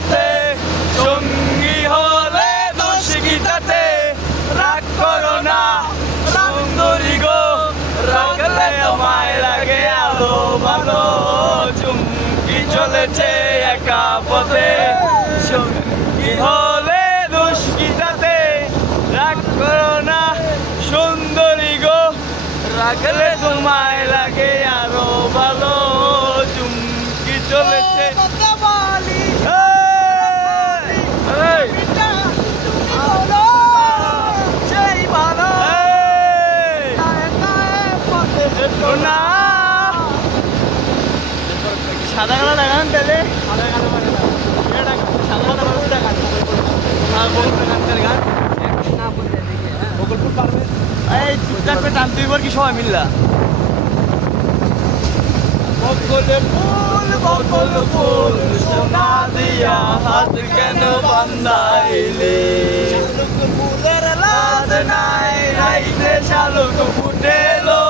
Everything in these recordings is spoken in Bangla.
পথে সঙ্গী হলে দোষ কি তাতে রাগ করো না সুন্দরী গো রাগলে আমায় লাগে আলো ভালো চুমকি চলেছে একা পথে সঙ্গী হলে দোষ কি তাতে রাগ করো না সুন্দরী গো রাগলে তোমায় লাগে আরো ভালো চুমকি চলেছে না সাদা কালো লাগান তাহলে সাদা কালো গান এই চুপচাপ করে টান দুইবার কি সবাই মিললা বকুল ফুল সোনা দিয়া হাত কেন বান্ধাইলে ফুলের লাজ নাই রাইতে শালুক ফুটেলো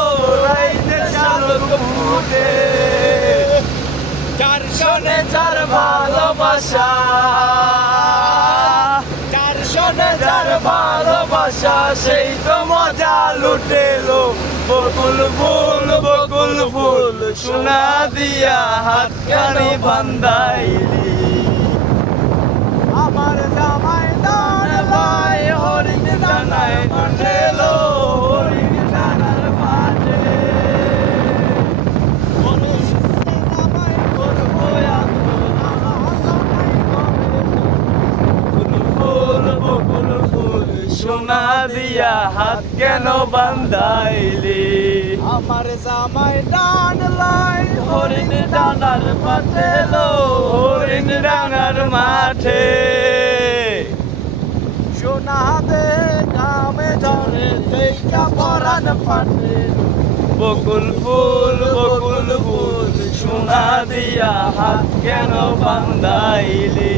রাইতে শালুক ফুটে চার শোনে চার ভালোবাসা চার শোনে চার ভালোবাসা সেই তো মজা লুটেলো বকুল ফুল সোনা দিয়া হাত কানি বান্ধাইলি আমার জামাই দান লাই হরিণ দানায় মাঠেলো হরিণ দানার পাটে বকুল ফুল সোনা দিয়া হাত কেন বান্ধাইলি আমার জামাই দান লাই হরিণ ডানার পাতে লো হরিণ ডানার মাঠে সোনা দে কামে ঝরে দেখা পরাণ ফাটে বকুল ফুল সোনা দিয়া হাত কেন বান্ধাইলি